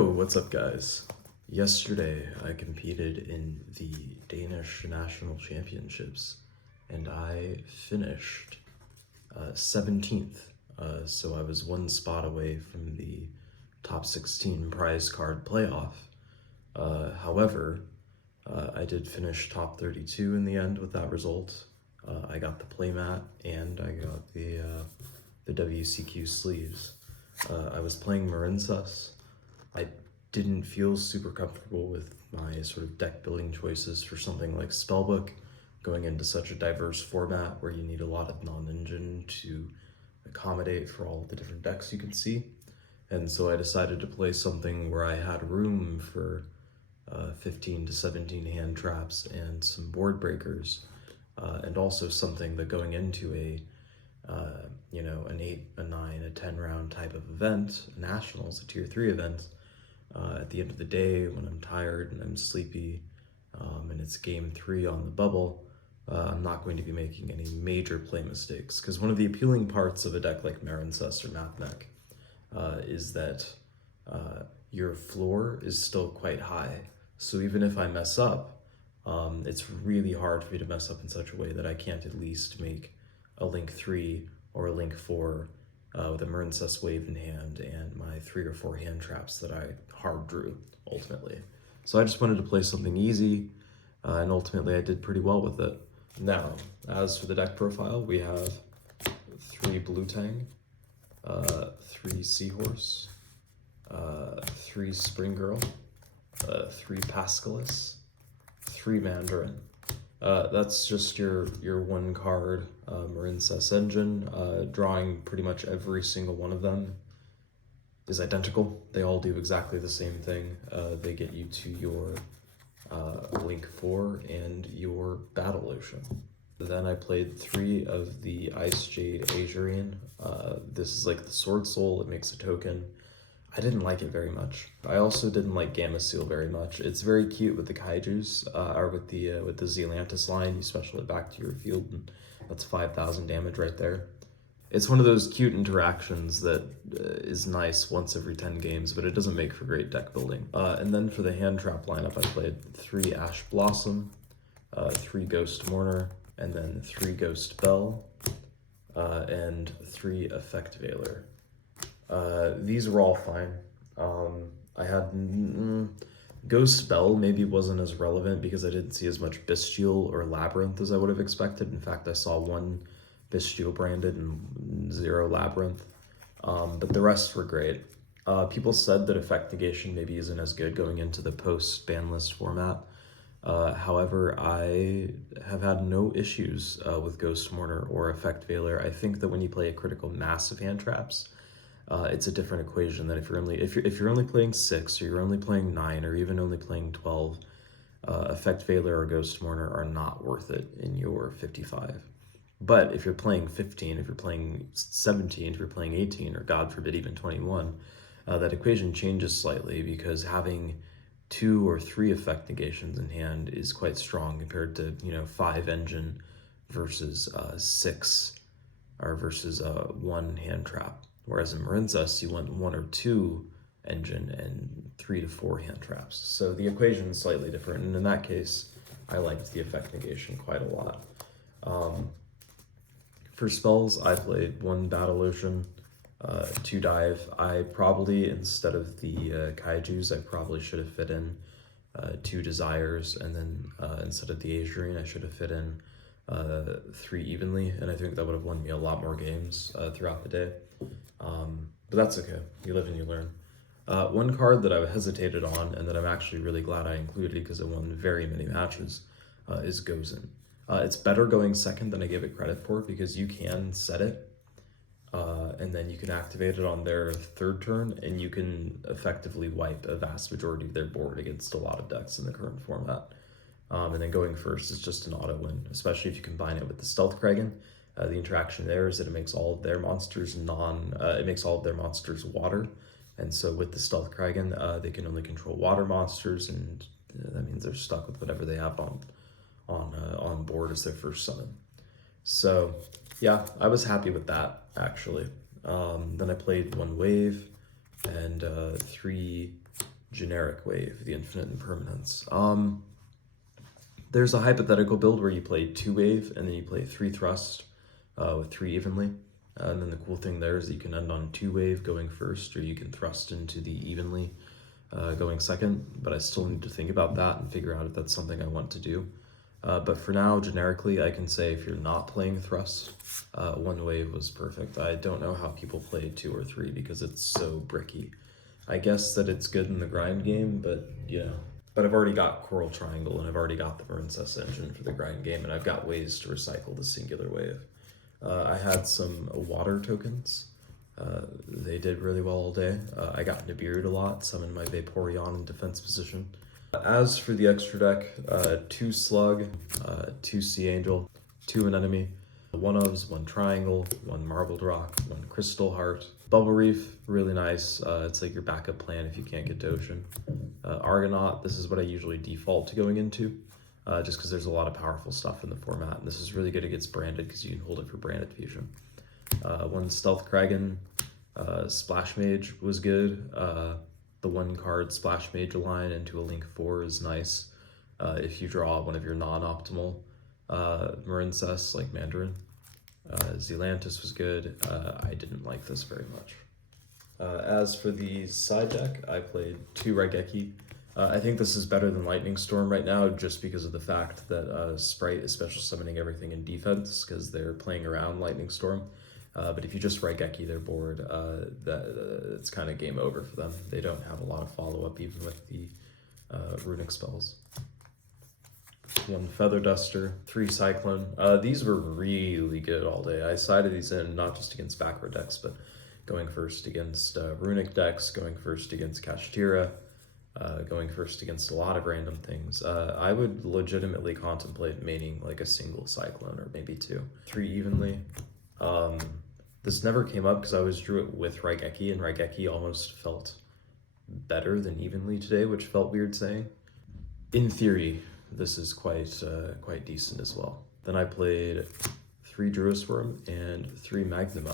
Oh, what's up, guys? Yesterday I competed in the Danish National Championships and I finished 17th. So I was one spot away from the top 16 prize card playoff. However, I did finish top 32 in the end with that result. I got the playmat and I got the WCQ sleeves. I was playing Marincess. I didn't feel super comfortable with my sort of deck building choices for something like Spellbook, going into such a diverse format where you need a lot of non-engine to accommodate for all of the different decks you can see. And so I decided to play something where I had room for 15 to 17 hand traps and some board breakers, and also something that going into an 8, a 9, a 10 round type of event, nationals, a tier 3 event, at the end of the day when I'm tired and I'm sleepy, and it's game 3 on the bubble, I'm not going to be making any major play mistakes, because one of the appealing parts of a deck like Marincess or Mapmech is that your floor is still quite high. So even if I mess up, it's really hard for me to mess up in such a way that I can't at least make a link 3 or a link 4 with a Marincess wave in hand and my 3 or 4 hand traps that I hard drew ultimately. So I just wanted to play something easy, and ultimately I did pretty well with it. Now, as for the deck profile, we have 3 Blue Tang, 3 Seahorse, 3 Spring Girl, 3 Pascalis, 3 Mandarin. That's just your one card Marincess engine. Drawing pretty much every single one of them is identical. They all do exactly the same thing. They get you to your Link 4 and your Battle Ocean. Then I played 3 of the Ice Jade Azurian. This is like the Sword Soul. It makes a token. I didn't like it very much. I also didn't like Gamma Seal very much. It's very cute with the Kaijus, or with the Zealantis line. You special it back to your field, and that's 5,000 damage right there. It's one of those cute interactions that is nice once every 10 games, but it doesn't make for great deck building. And then for the hand trap lineup, I played 3 Ash Blossom, 3 Ghost Mourner, and then 3 Ghost Bell, and 3 Effect Veiler. These were all fine. I had Ghost Bell maybe wasn't as relevant because I didn't see as much Bestial or Labyrinth as I would have expected. In fact, I saw 1 Bestial branded and 0 Labyrinth, but the rest were great. People said that Effect Negation maybe isn't as good going into the post-ban list format. However, I have had no issues with Ghost Mourner or Effect Veiler. I think that when you play a critical mass of hand traps, it's a different equation than if you're only playing 6, or you're only playing 9, or even only playing 12. Effect Veiler or Ghost Mourner are not worth it in your 55. But if you're playing 15, if you're playing 17, if you're playing 18, or God forbid even 21, that equation changes slightly, because having 2 or 3 effect negations in hand is quite strong compared to 5 engine versus 6, or versus 1 hand trap. Whereas in Marincess, you want 1 or 2 engine and 3 to 4 hand traps. So the equation is slightly different, and in that case, I liked the effect negation quite a lot. For spells, I played 1 Battle Ocean, 2 Dive. I probably, instead of the Kaijus, I probably should have fit in 2 Desires, and then instead of the Azurian, I should have fit in 3 evenly, and I think that would have won me a lot more games throughout the day. But that's okay. You live and you learn. One card that I hesitated on, and that I'm actually really glad I included because it won very many matches, is Gozen. It's better going second than I gave it credit for, because you can set it, and then you can activate it on their 3rd turn, and you can effectively wipe a vast majority of their board against a lot of decks in the current format. And then going first is just an auto win, especially if you combine it with the Stealth Kraken. The interaction there is that it makes all of their monsters water, and so with the Stealth Kraken, they can only control water monsters, and that means they're stuck with whatever they have on board as their first summon. So yeah, I was happy with that actually. Then I played 1 Wave and 3 generic wave, the infinite impermanence. There's a hypothetical build where you play 2 wave and then you play 3 thrust with 3 evenly. And then the cool thing there is that you can end on 2 wave going first, or you can thrust into the evenly going second, but I still need to think about that and figure out if that's something I want to do. But for now, generically, I can say if you're not playing thrust, 1 wave was perfect. I don't know how people play 2 or 3 because it's so bricky. I guess that it's good in the grind game, but you know. But I've already got Coral Triangle, and I've already got the Marincess engine for the grind game, and I've got ways to recycle the singular wave. I had some water tokens. They did really well all day. I got Nibiru a lot, summoned my Vaporeon in defense position. As for the extra deck, 2 Slug, 2 Sea Angel, 2 Anemone, 1 Ofs, 1 Triangle, 1 Marbled Rock, 1 Crystal Heart. Bubble Reef, really nice. It's like your backup plan if you can't get to Ocean. Argonaut, this is what I usually default to going into, just because there's a lot of powerful stuff in the format, and this is really good against Branded because you can hold it for Branded Fusion. 1 Stealth Kraken, Splash Mage was good. The 1 card Splash Mage line into a Link 4 is nice if you draw one of your non-optimal Marincess like Mandarin. Zealantis was good. I didn't like this very much. As for the side deck, I played 2 Raigeki. I think this is better than Lightning Storm right now just because of the fact that Sprite is special summoning everything in defense because they're playing around Lightning Storm. But if you just Raigeki their board, it's kind of game over for them. They don't have a lot of follow-up even with the runic spells. 1 Feather Duster, 3 Cyclone. These were really good all day. I sided these in not just against back row decks, but going first against runic decks, going first against Kashtira, going first against a lot of random things. I would legitimately contemplate maining like a single Cyclone or maybe 2. 3 evenly. This never came up because I always drew it with Raigeki, and Raigeki almost felt better than evenly today, which felt weird saying. In theory, this is quite decent as well. Then I played 3 Druisworm and 3 Magnum.